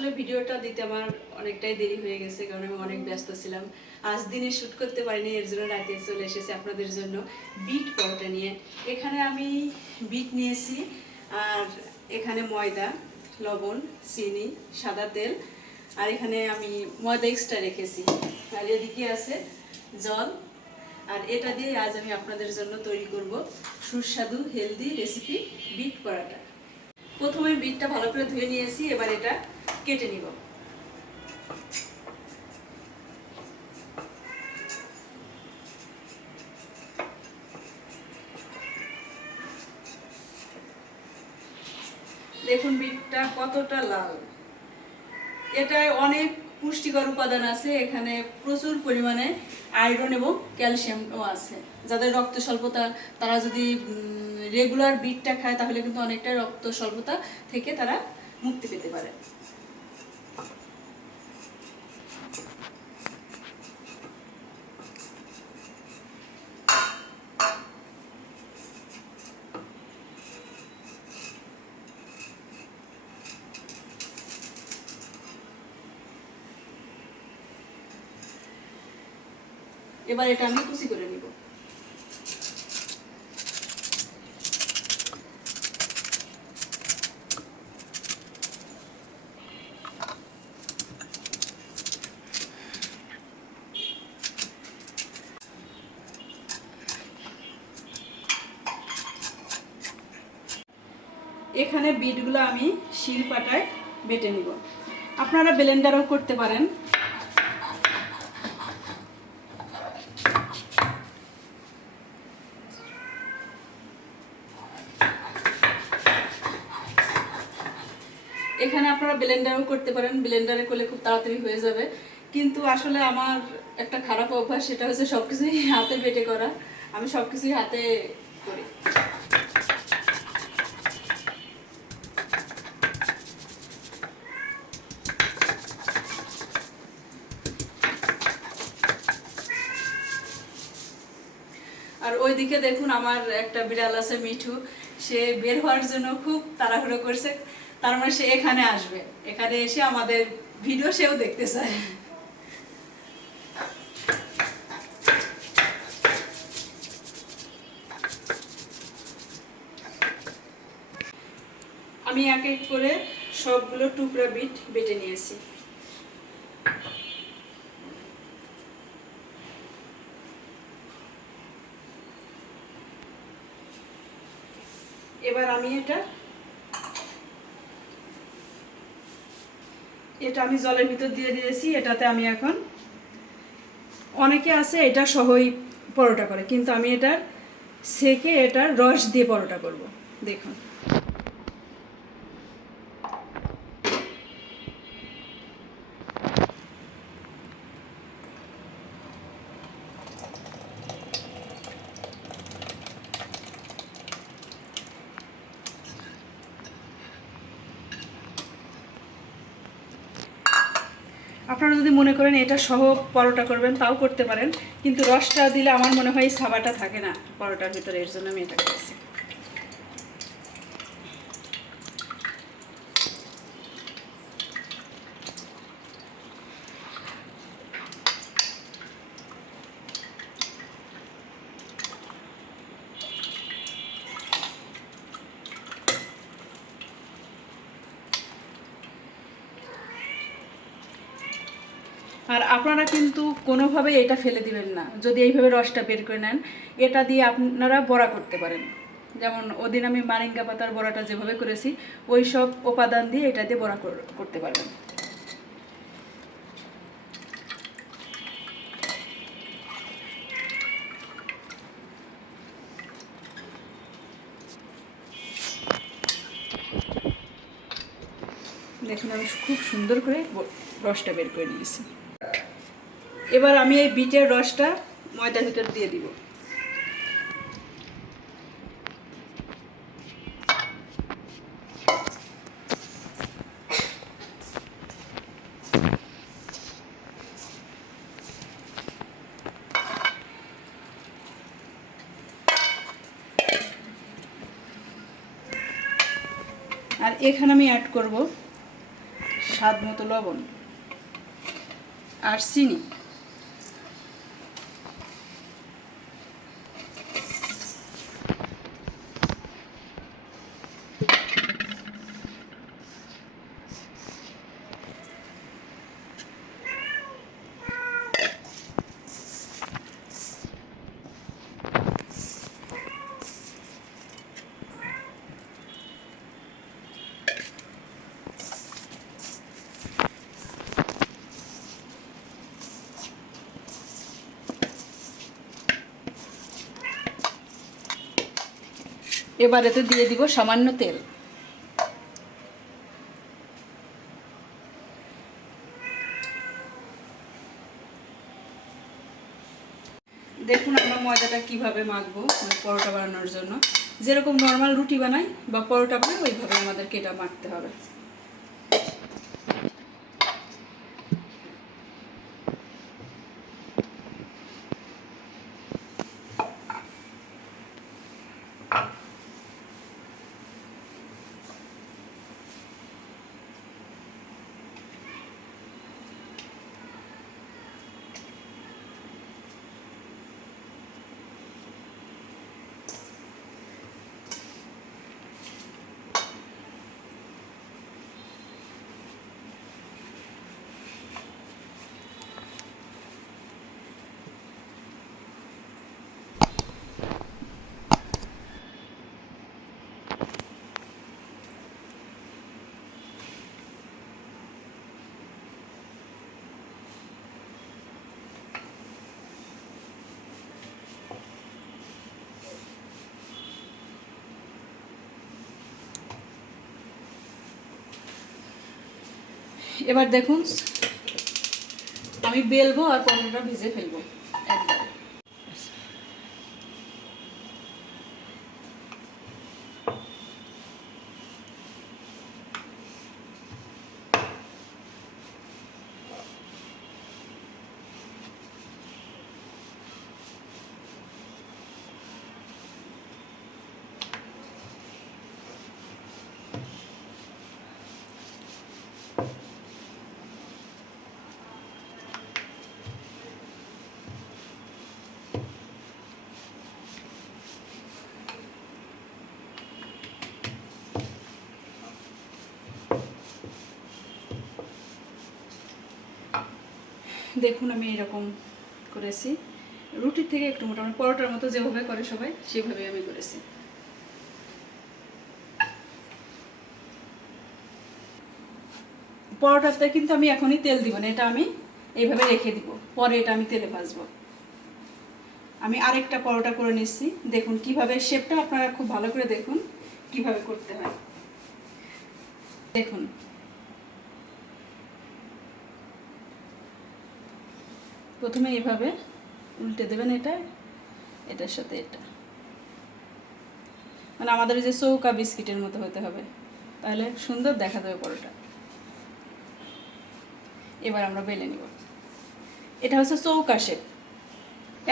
আসলে ভিডিওটা দিতে আমার অনেকটাই দেরি হয়ে গেছে, কারণ আমি অনেক ব্যস্ত ছিলাম। আজ দিনে শ্যুট করতে পারিনি, এর জন্য রাতে চলে এসেছি আপনাদের জন্য বিট পরোটা নিয়ে। এখানে আমি বিট নিয়েছি, আর এখানে ময়দা, লবণ, চিনি, সাদা তেল, আর এখানে আমি ময়দা এক্সট্রা রেখেছি, আর এদিকে আছে জল। আর এটা দিয়ে আজ আমি আপনাদের জন্য তৈরি করব সুস্বাদু হেলদি রেসিপি বিট পরোটা। প্রথমে বিটটা ভালো করে ধুয়ে নিয়েছি, এবার এটা কেটে নিব। দেখুন বিটটা কতটা লাল। এটায় অনেক পুষ্টিকর উপাদান আছে, এখানে প্রচুর পরিমাণে আয়রন এবং ক্যালসিয়ামও আছে। যাদের রক্ত স্বল্পতা, তারা যদি রেগুলার বিটটা খায় তাহলে কিন্তু অনেকটা রক্ত স্বল্পতা থেকে তারা মুক্তি পেতে পারে। এবার এটা আমি কুচি করে নিব। এখানে বিটগুলো আমি শিলপাটায় বেটে নিব, আপনারা ব্লেন্ডারও করতে পারেন। এখানে আপনারা ব্লেন্ডারও করতে পারেন, ব্লেন্ডারে করলে খুব তাড়াতাড়ি হয়ে যাবে। কিন্তু আসলে আমার একটা খারাপ অভ্যাস, সেটা হচ্ছে সবকিছুই হাতে বেটে করা। আমি সবকিছুই হাতে করি। আর ওইদিকে দেখুন আমার একটা বিড়াল আছে মিঠু, সে বের হওয়ার জন্য খুব তাড়াহুড়ো করছে। তার মানে সে এখানে আসবে, এখানে এসে আমাদের ভিডিও সেও দেখতে চায়। আমি এক এক করে সবগুলো টুকরা বিট বেটে নিয়েছি। এবার আমি এটা আমি জলের ভিতর দিয়ে দিয়েছি। এটাতে আমি এখন, অনেকে আছে এটা সহই পরোটা করে, কিন্তু আমি এটা সেকে এটার রস দিয়ে পরোটা করব। দেখুন আপনারা যদি মনে করেন এটা সহ পরোটা করবেন তাও করতে পারেন, কিন্তু রসটা দিলে আমার মনে হয় সাবাটা থাকে না পরোটার ভিতরে, এর জন্য আমি এটা করেছি। আর আপনারা কিন্তু কোনোভাবে এটা ফেলে দিবেন না, যদি এইভাবে রসটা বের করে নেন। এটা দিয়ে আপনারা বড়া করতে পারেন, যেমন ওদিন আমি মারিঙ্গা পাতার বড়াটা যেভাবে করেছি ওই সব উপাদান দিয়ে এটা দিয়ে বড়া করতে পারবেন। দেখুন আমি খুব সুন্দর করে রসটা বের করে নিয়েছি। এবার আমি এই বিটের রসটা ময়দার ভিতর দিয়ে দিব। আর এখানে আমি অ্যাড করব স্বাদ মতো লবণ আর চিনি। এবার এতে দিয়ে দিব সামান্য তেল। দেখুন আমরা ময়দাটা কিভাবে মাখবো, মানে পরোটা বানানোর জন্য যেরকম নর্মাল রুটি বানাই বা পরোটা বানাই ওইভাবে আমাদেরকে এটা মাখতে হবে। এবার দেখুন আমি বেলবো আর পরোটাটা ভেজে ফেলবো একবার। দেখুন আমি এরকম করেছি, রুটির থেকে একটু মোটামুটি পরোটার মতো যেভাবে করে সবাই সেভাবে আমি করেছি। পরোটাতে কিন্তু আমি এখনই তেল দিব না, এটা আমি এইভাবে রেখে দিব, পরে এটা আমি তেলে ভাজবো। আমি আরেকটা পরোটা করে নিচ্ছি, দেখুন কিভাবে শেপটা আপনারা খুব ভালো করে দেখুন কিভাবে করতে হয়। দেখুন প্রথমে এইভাবে উল্টে দেবেন, এটার সাথে এটা, মানে আমাদের যে চৌকা বিস্কিটের মতো হতে হবে, তাহলে সুন্দর দেখা যাবে পরোটা। এবার আমরা বেলে নিব, এটা হচ্ছে চৌকা শেপ।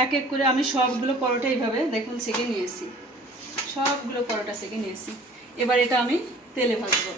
এক এক করে আমি সবগুলো পরোটা এইভাবে দেখুন সেঁকে নিয়েছি, সবগুলো পরোটা সেঁকে নিয়েছি। এবার এটা আমি তেলে ভাজবো।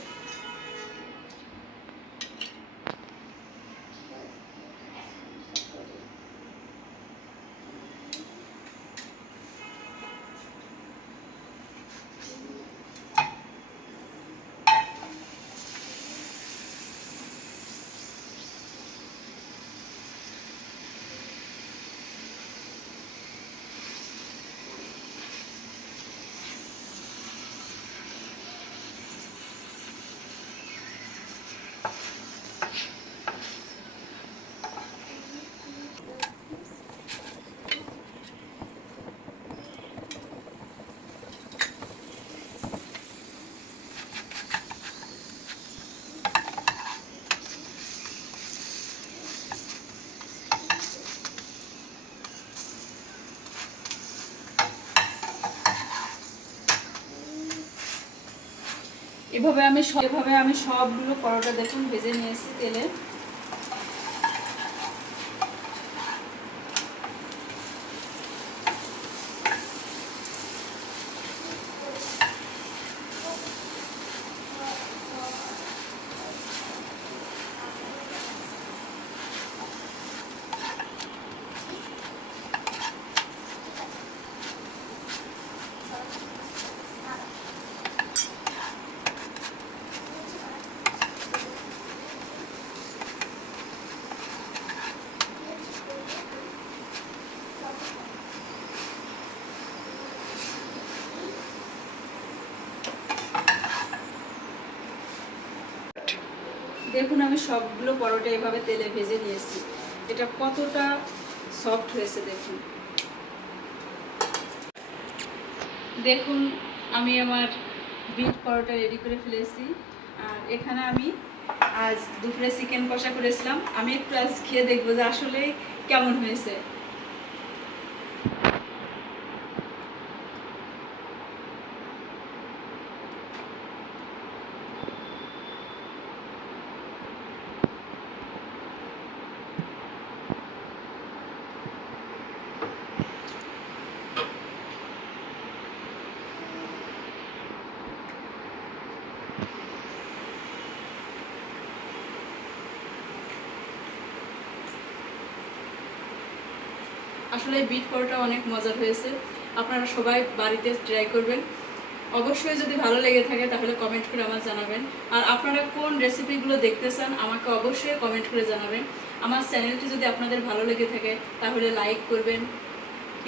এভাবে আমি সবগুলো পরোটা দেখুন ভেজে নিয়েছি তেলে। দেখুন আমি সবগুলো পরোটা এভাবে তেলে ভেজে নিয়েছি। এটা কতটা সফট হয়েছে দেখুন। দেখুন আমি আমার বিট পরোটা রেডি করে ফেলেছি। আর এখানে আমি আজ দুপুরে চিকেন কষা করেছিলাম। আমি একটু আজ খেয়ে দেখবো যে আসলে কেমন হয়েছে। আসলে বিট পরোটা অনেক মজার হয়েছে। আপনারা সবাই বাড়িতে ট্রাই করবেন। অবশ্যই যদি ভালো লেগে থাকে তাহলে কমেন্ট করে আমার জানাবেন। আর আপনারা কোন রেসিপিগুলো দেখতে চান আমাকে অবশ্যই কমেন্ট করে জানাবেন। আমার চ্যানেলটি যদি আপনাদের ভালো লেগে থাকে তাহলে লাইক করবেন,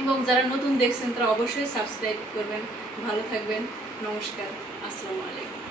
এবং যারা নতুন দেখছেন তারা অবশ্যই সাবস্ক্রাইব করবেন। ভালো থাকবেন। নমস্কার। আসসালামু আলাইকুম।